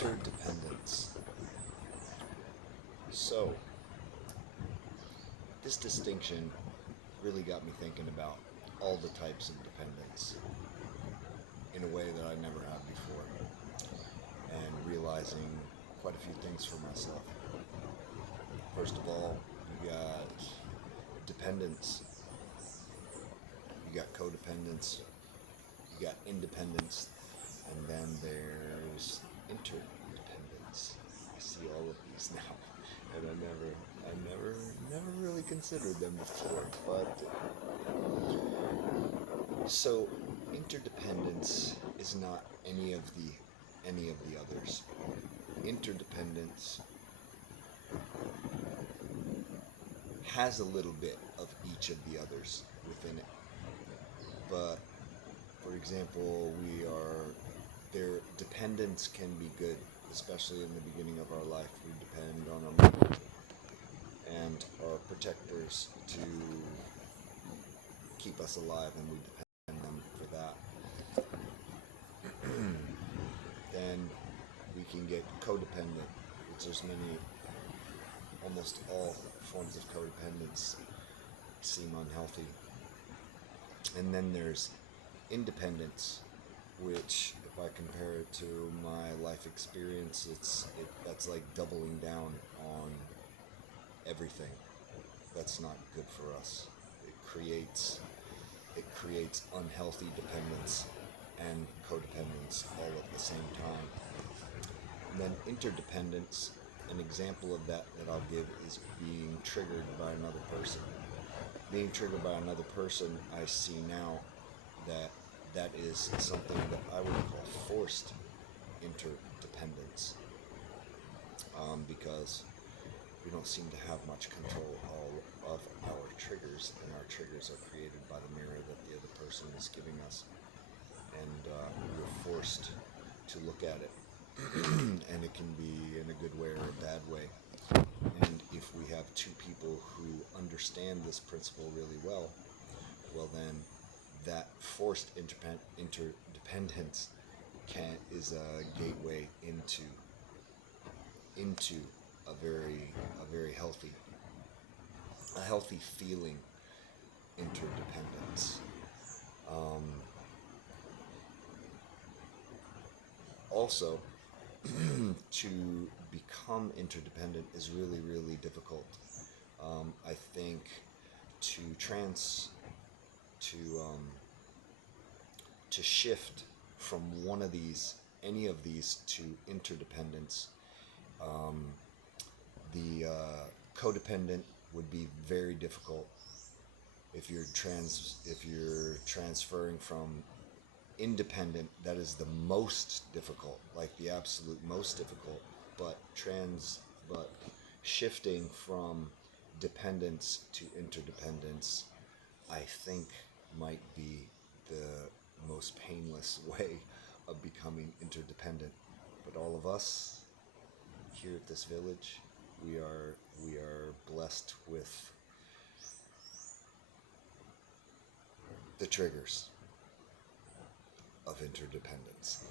Interdependence. So, this distinction really got me thinking about all the types of dependence in a way that I never have before, and realizing quite a few things for myself. First of all, you got dependence, you got codependence, you got independence, and then there's interdependence. I see all of these now, and I never really considered them before. But so interdependence is not any of the others. Interdependence has a little bit of each of the others within it. But for example, their dependence can be good, especially in the beginning of our life. We depend on our mother and our protectors to keep us alive, and we depend on them for that. Then we can get codependent, which there's almost all forms of codependence seem unhealthy. And then there's independence, which, if I compare it to my life experience, that's like doubling down on everything. That's not good for us. It creates unhealthy dependence and codependence all at the same time. And then interdependence, an example of that I'll give is being triggered by another person. Being triggered by another person, I see now that is something that I would call forced interdependence, because we don't seem to have much control of our triggers, and our triggers are created by the mirror that the other person is giving us, and we're forced to look at it. And it can be in a good way or a bad way. And if we have two people who understand this principle really well, then that forced interdependence is a gateway into a very healthy feeling interdependence. Also, to become interdependent is really, really difficult. I think to to um, to shift from any of these, to interdependence, the codependent would be very difficult. If you're transferring from independent, that is the most difficult, like the absolute most difficult. But shifting from dependence to interdependence, I think, might be the most painless way of becoming interdependent. But all of us here at this village, we are blessed with the triggers of interdependence.